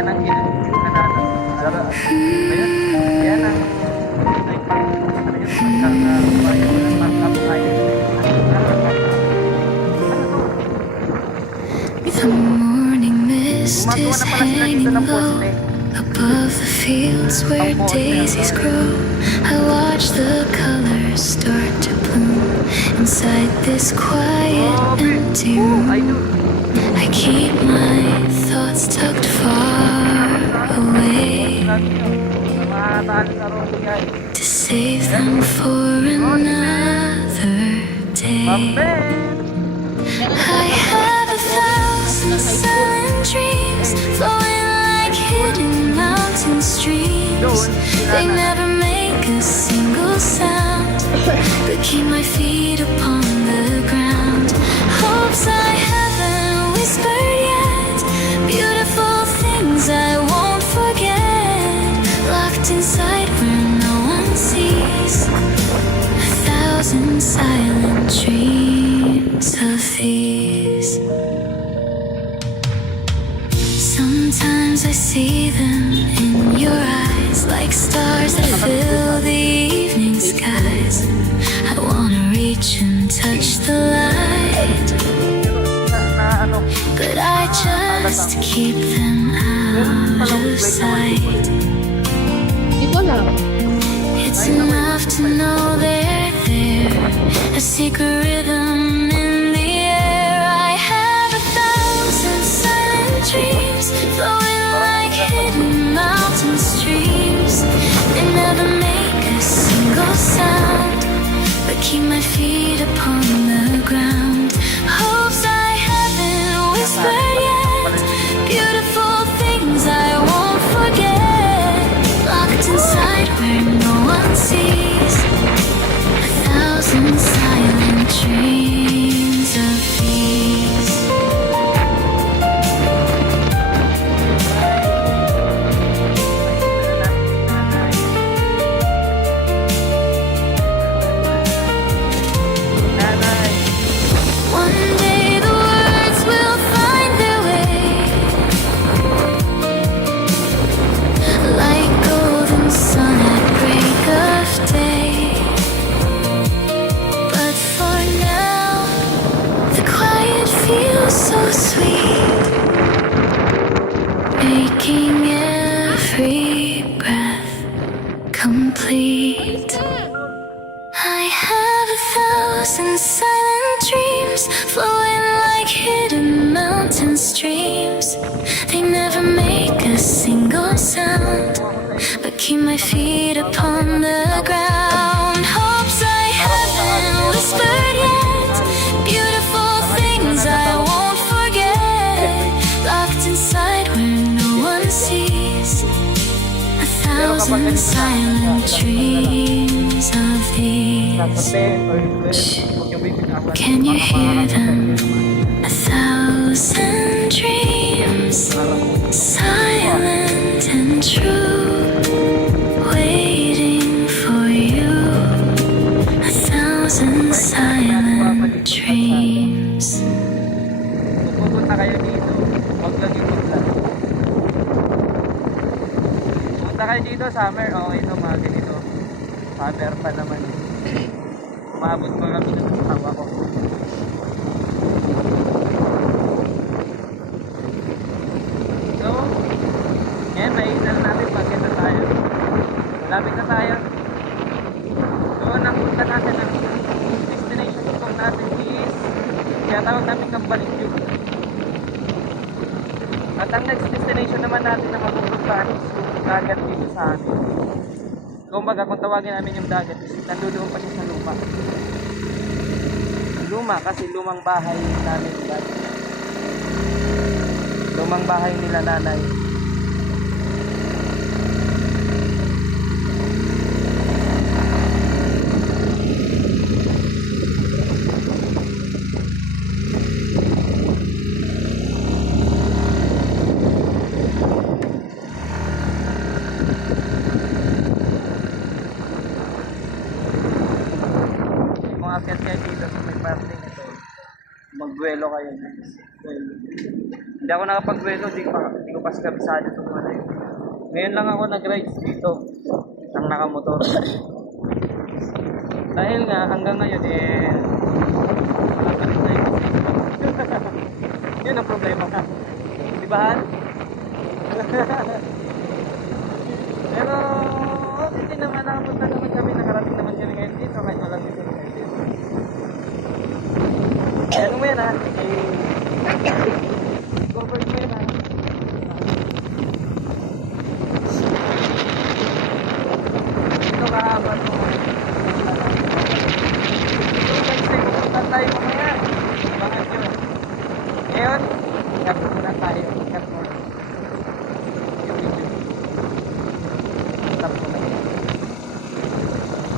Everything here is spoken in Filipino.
Yan ang ginagawa. Ayun, yan ang The morning mist is hanging low above the fields where daisies grow. I watch the colors start to bloom inside this quiet, empty room. I keep my thoughts tucked far away to save them for another day. I have 1,000 silent dreams flowing like hidden mountain streams. They never make a single sound, but keep my feet upon the ground. Hopes I haven't whispered yet, beautiful things I won't forget, locked inside where no one sees. 1,000 silent dreams of these. Sometimes I see them in your eyes, like stars that fill the evening skies. I wanna reach and touch the light, but I just keep them out of sight. It's enough to know they're there, a secret rhythm in the air. I have 1,000 silent dreams flowing like hidden mountain streams. They never make a single sound, but keep my feet upon the ground. Hopes I haven't whispered yet, beautiful things I won't forget, locked inside where no one sees. 1,000 silent dreams of these. One day the words will find their way, like golden sun at break of day. But for now, the quiet feels so sweet, making every breath complete. I have 1,000 silent dreams flowing like hidden mountain streams. They never make a single sound, but keep my feet upon the ground. Hopes I haven't whispered yet, beautiful things I won't forget, locked inside where no one sees. 1,000 silent dreams of these. Can you hear them? 1,000 dreams, silent and true, waiting for you. 1,000 silent dreams. Pupunta kayo dito, huwag lang yung maglan. Pupunta kayo dito, summer, okay ito, mga ganito. Summer pa naman. Umabot mo lang ito sa tawa ko. So, ngayon, naiinal natin, bakit na tayo. Malapit na tayo. So, ang punta natin, ang destination po natin is, kaya tawag namin Kambalikyo. At ang next destination naman natin na mapupuntahan is yung dagat dito sa amin. Kumbaga, kung tawagin namin yung dagat is nandoon pa siya sa lupa. Luma kasi lumang bahay namin dati. Lumang bahay nila nanay. Akyat kayo dito sa may parting ito, magbuelo kayo guys. Hindi ako nakapag-velo, hindi ko pa kabisado ito mga yun. Ngayon lang ako nag-rides dito ng nakamotor. Dahil nga hanggang ngayon wala pa rin tayo kasi. Yun ang problema ka. Di ba, Han? Pero okay din naman, nakapunta naman kami, nakarating naman kami ngayon dito kahit walang dito ngayon dito. Ano mo yan, ha? I-cover mo yan, ha?